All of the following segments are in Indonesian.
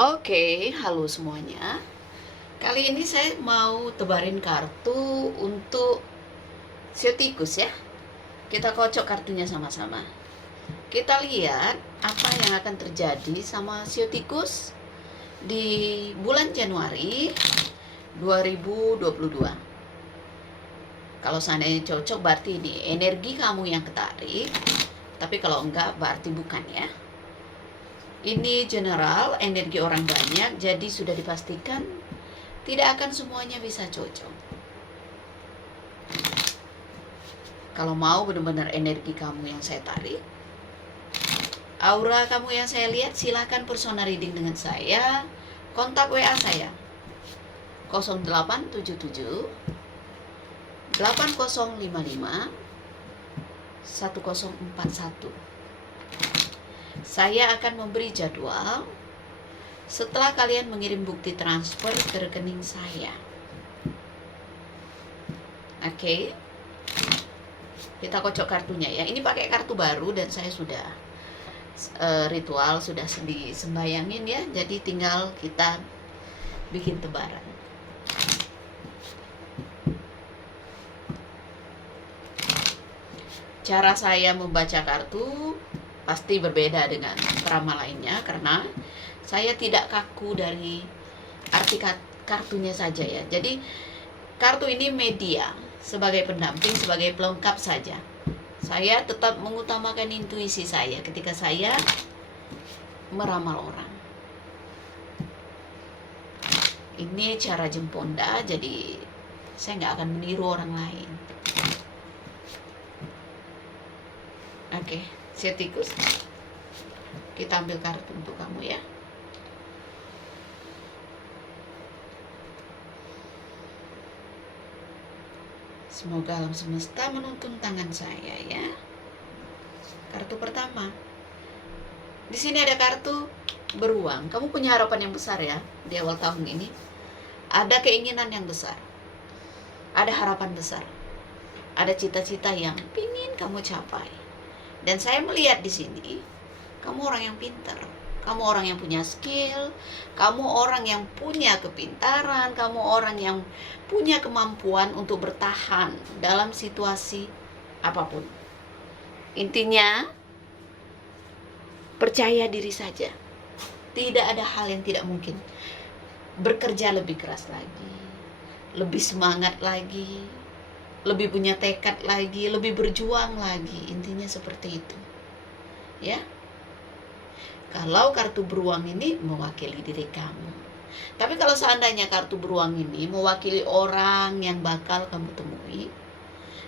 Oke, halo semuanya. Kali ini saya mau tebarin kartu untuk sio tikus ya. Kita kocok kartunya sama-sama. Kita lihat apa yang akan terjadi sama sio tikus di bulan Januari 2022. Kalau seandainya cocok berarti ini energi kamu yang ketarik. Tapi kalau enggak berarti bukan ya. Ini general, energi orang banyak, jadi sudah dipastikan tidak akan semuanya bisa cocok. Kalau mau benar-benar energi kamu yang saya tarik, aura kamu yang saya lihat, silahkan personal reading dengan saya. Kontak WA saya 0877 8055 1041. Saya akan memberi jadwal setelah kalian mengirim bukti transfer ke rekening saya. Oke. Kita kocok kartunya ya. Ini pakai kartu baru dan saya sudah ritual sudah disembayangin ya. Jadi tinggal kita bikin tebaran. Cara saya membaca kartu pasti berbeda dengan peramal lainnya karena saya tidak kaku dari arti kartunya saja ya. Jadi kartu ini media sebagai pendamping, sebagai pelengkap saja. Saya tetap mengutamakan intuisi saya ketika saya meramal orang. Ini cara jemponda, jadi saya nggak akan meniru orang lain. Oke, sio tikus. Kita ambil kartu untuk kamu ya. Semoga alam semesta menuntun tangan saya ya. Kartu pertama. Di sini ada kartu beruang. Kamu punya harapan yang besar ya di awal tahun ini. Ada keinginan yang besar. Ada harapan besar. Ada cita-cita yang ingin kamu capai. Dan saya melihat di sini, kamu orang yang pintar. Kamu orang yang punya skill, kamu orang yang punya kepintaran, kamu orang yang punya kemampuan untuk bertahan dalam situasi apapun. Intinya, percaya diri saja. Tidak ada hal yang tidak mungkin. Bekerja lebih keras lagi, lebih semangat lagi, lebih punya tekad lagi, lebih berjuang lagi. Intinya seperti itu. Ya. Kalau kartu beruang ini mewakili diri kamu. Tapi kalau seandainya kartu beruang ini mewakili orang yang bakal kamu temui,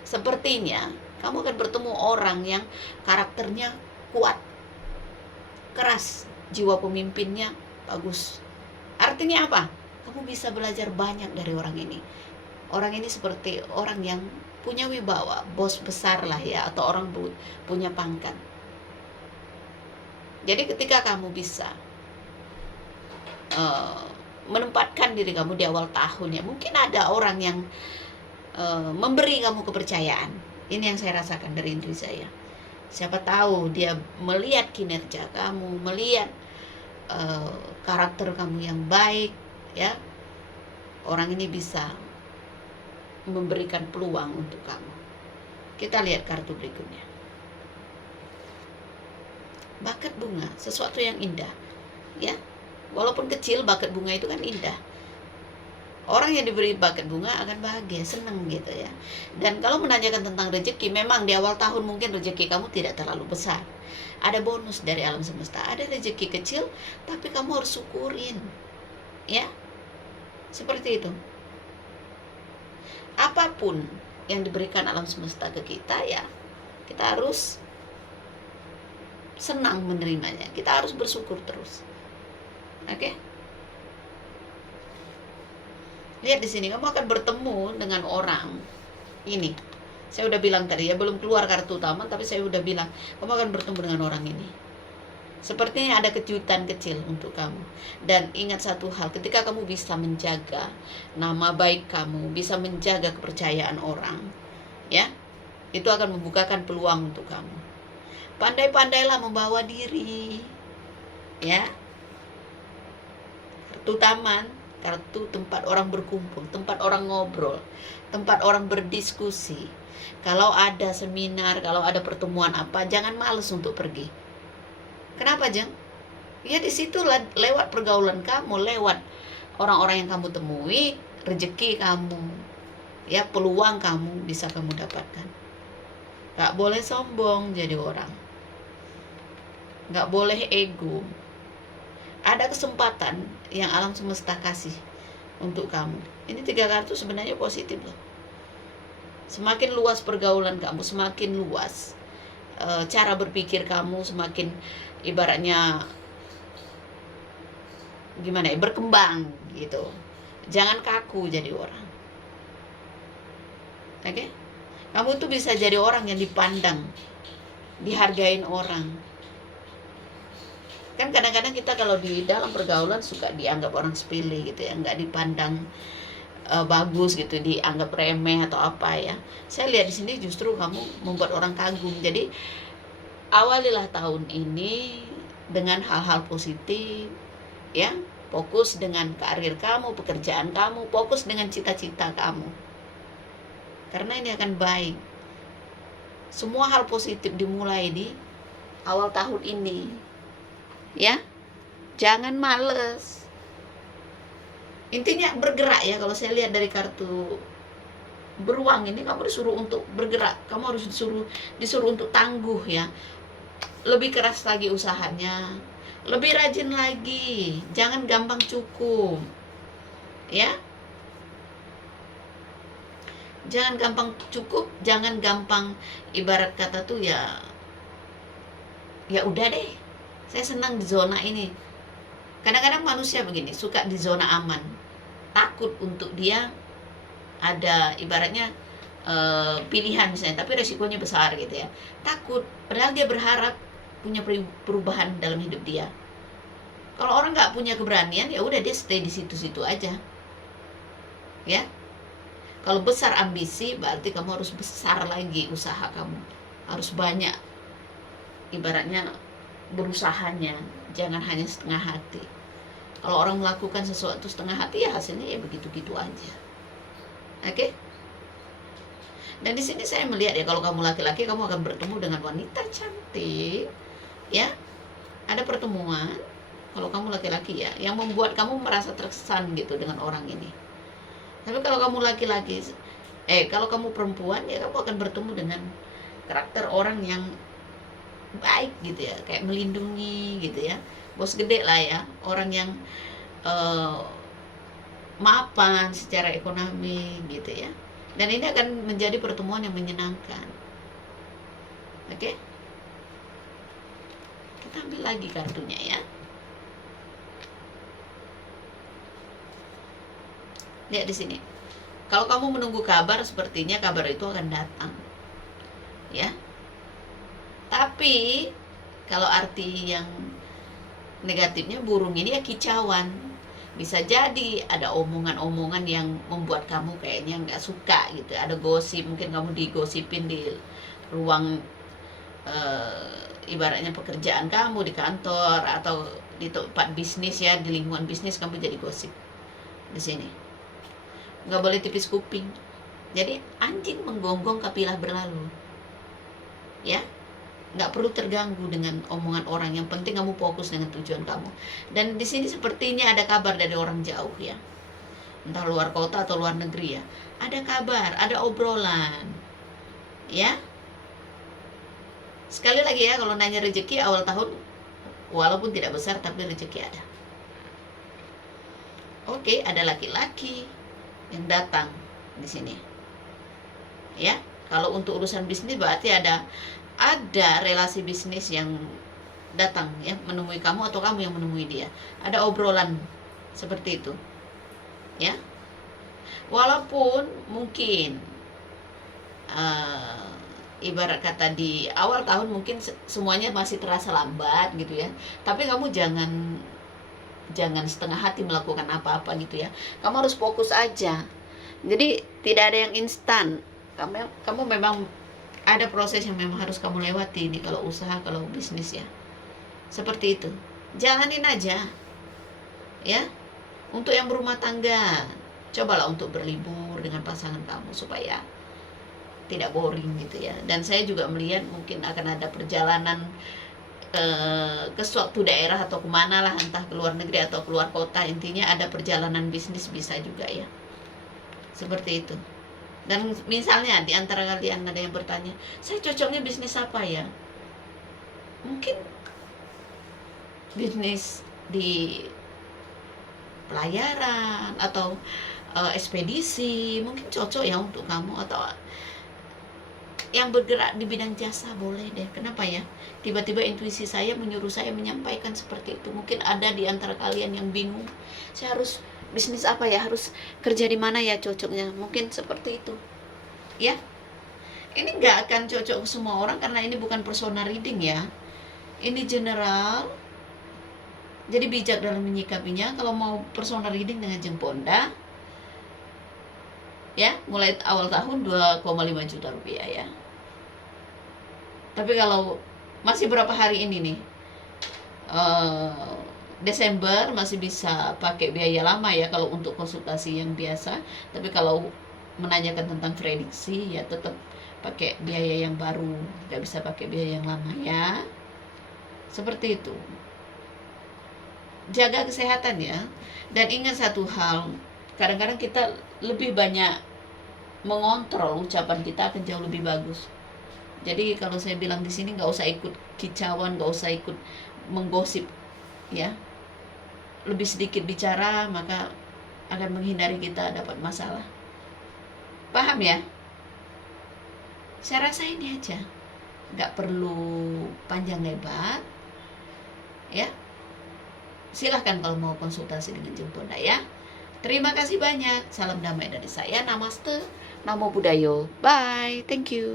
sepertinya kamu akan bertemu orang yang karakternya kuat, keras, jiwa pemimpinnya bagus. Artinya apa? Kamu bisa belajar banyak dari orang ini. Orang ini seperti orang yang punya wibawa, bos besar lah ya, atau orang punya pangkat. Jadi ketika kamu bisa menempatkan diri kamu di awal tahun ya, mungkin ada orang yang memberi kamu kepercayaan. Ini yang saya rasakan dari diri saya. Siapa tahu dia melihat kinerja kamu, melihat karakter kamu yang baik ya. Orang ini bisa memberikan peluang untuk kamu. Kita lihat kartu berikutnya. Bakat bunga, sesuatu yang indah ya. Walaupun kecil, bakat bunga itu kan indah. Orang yang diberi bakat bunga akan bahagia, senang gitu ya. Dan kalau menanyakan tentang rezeki, memang di awal tahun mungkin rezeki kamu tidak terlalu besar. Ada bonus dari alam semesta, ada rezeki kecil, tapi kamu harus syukurin ya. Seperti itu. Apapun yang diberikan alam semesta ke kita ya, kita harus senang menerimanya. Kita harus bersyukur terus. Oke? Lihat di sini, kamu akan bertemu dengan orang ini. Saya udah bilang tadi ya, belum keluar kartu utama, tapi saya udah bilang kamu akan bertemu dengan orang ini. Sepertinya ada kejutan kecil untuk kamu. Dan ingat satu hal, ketika kamu bisa menjaga nama baik kamu, bisa menjaga kepercayaan orang, ya, itu akan membukakan peluang untuk kamu. Pandai-pandailah membawa diri, ya. kartu taman, kartu tempat orang berkumpul, tempat orang ngobrol, tempat orang berdiskusi. Kalau ada seminar, kalau ada pertemuan apa, jangan males untuk pergi. Kenapa, Jeng? Ya di situ lewat pergaulan kamu, lewat orang-orang yang kamu temui, rezeki kamu, ya peluang kamu bisa kamu dapatkan. Gak boleh sombong jadi orang, gak boleh ego. Ada kesempatan yang alam semesta kasih untuk kamu. Ini 3 kartu sebenarnya positif loh. Semakin luas pergaulan kamu, semakin luas cara berpikir kamu, semakin ibaratnya gimana ya, berkembang gitu. Jangan kaku jadi orang. Oke? Kamu tuh bisa jadi orang yang dipandang, dihargain orang. Kan kadang-kadang kita kalau di dalam pergaulan suka dianggap orang sepele gitu ya, nggak dipandang bagus gitu, dianggap remeh atau apa ya. Saya lihat di sini justru kamu membuat orang kagum. Jadi awalilah tahun ini dengan hal-hal positif, ya. Fokus dengan karir kamu, pekerjaan kamu, fokus dengan cita-cita kamu. Karena ini akan baik. Semua hal positif dimulai di awal tahun ini. Ya. Jangan males. Intinya bergerak ya. Kalau saya lihat dari kartu beruang ini, kamu disuruh untuk bergerak. Kamu harus disuruh untuk tangguh ya. Lebih keras lagi usahanya, lebih rajin lagi, jangan gampang cukup ya, jangan gampang cukup, jangan gampang ibarat kata tuh ya udah deh, saya senang di zona ini. Kadang-kadang manusia begini, suka di zona aman, takut untuk dia ada ibaratnya pilihan misalnya, tapi resikonya besar gitu ya, takut, padahal dia berharap punya perubahan dalam hidup dia. Kalau orang nggak punya keberanian, ya udah dia stay di situ-situ aja. Ya. Kalau besar ambisi, berarti kamu harus besar lagi usaha kamu. Harus banyak ibaratnya berusahanya, jangan hanya setengah hati. Kalau orang melakukan sesuatu setengah hati, ya hasilnya ya begitu-gitu aja. Oke? Dan di sini saya melihat ya, kalau kamu laki-laki, kamu akan bertemu dengan wanita cantik. Ya, ada pertemuan. Kalau kamu laki-laki ya, yang membuat kamu merasa terkesan gitu dengan orang ini. Tapi kalau kamu laki-laki, kalau kamu perempuan ya, kamu akan bertemu dengan karakter orang yang baik gitu ya, kayak melindungi gitu ya, bos gede lah ya, orang yang mapan secara ekonomi gitu ya. Dan ini akan menjadi pertemuan yang menyenangkan. Oke? Kita ambil lagi kartunya ya. Lihat di sini. Kalau kamu menunggu kabar, sepertinya kabar itu akan datang. Ya. Tapi kalau arti yang negatifnya, burung ini ya kicauan. Bisa jadi ada omongan-omongan yang membuat kamu kayaknya nggak suka gitu. Ada gosip, mungkin kamu digosipin di ruang ibaratnya pekerjaan kamu, di kantor atau di tempat bisnis ya, di lingkungan bisnis kamu jadi gosip. Di sini nggak boleh tipis kuping. Jadi anjing menggonggong kapilah berlalu ya, nggak perlu terganggu dengan omongan orang. Yang penting kamu fokus dengan tujuan kamu. Dan di sini sepertinya ada kabar dari orang jauh ya, entah luar kota atau luar negeri ya. Ada kabar, ada obrolan ya. Sekali lagi ya, kalau nanya rezeki awal tahun, walaupun tidak besar tapi rezeki ada. Oke, ada laki-laki yang datang di sini. Ya, kalau untuk urusan bisnis berarti ada relasi bisnis yang datang ya, menemui kamu atau kamu yang menemui dia. Ada obrolan seperti itu. Ya. Walaupun mungkin ibarat kata di awal tahun mungkin semuanya masih terasa lambat gitu ya, tapi kamu jangan setengah hati melakukan apa-apa gitu ya. Kamu harus fokus aja. Jadi tidak ada yang instan. Kamu memang ada proses yang memang harus kamu lewati nih, kalau usaha, kalau bisnis ya. Seperti itu. Jalanin aja. Ya. Untuk yang berumah tangga, cobalah untuk berlibur dengan pasangan kamu supaya tidak boring gitu ya. Dan saya juga melihat mungkin akan ada perjalanan ke suatu daerah atau kemana lah, entah ke luar negeri atau keluar kota. Intinya ada perjalanan bisnis bisa juga ya, seperti itu. Dan misalnya di antara kalian ada yang bertanya, saya cocoknya bisnis apa ya? Mungkin bisnis di pelayaran atau ekspedisi mungkin cocok ya untuk kamu, atau yang bergerak di bidang jasa boleh deh. Kenapa ya? Tiba-tiba intuisi saya menyuruh saya menyampaikan seperti itu. Mungkin ada di antara kalian yang bingung, saya harus bisnis apa ya? Harus kerja di mana ya cocoknya? Mungkin seperti itu. Ya. Ini nggak akan cocok ke semua orang karena ini bukan personal reading ya. Ini general. Jadi bijak dalam menyikapinya. Kalau mau personal reading dengan jemponda, ya, mulai awal tahun 2,5 juta rupiah ya. Tapi kalau masih berapa hari ini nih, Desember masih bisa pakai biaya lama ya kalau untuk konsultasi yang biasa. Tapi kalau menanyakan tentang prediksi ya tetap pakai biaya yang baru, nggak bisa pakai biaya yang lama ya. Seperti itu. Jaga kesehatan ya. Dan ingat satu hal, kadang-kadang kita lebih banyak mengontrol ucapan kita akan jauh lebih bagus. Jadi kalau saya bilang di sini nggak usah ikut kicauan, nggak usah ikut menggosip ya. Lebih sedikit bicara maka akan menghindari kita dapat masalah. Paham ya? Saya rasa ini aja, nggak perlu panjang lebar ya. Silahkan kalau mau konsultasi dengan jemponda ya. Terima kasih banyak. Salam damai dari saya. Namaste. Namo Buddhaya. Bye. Thank you.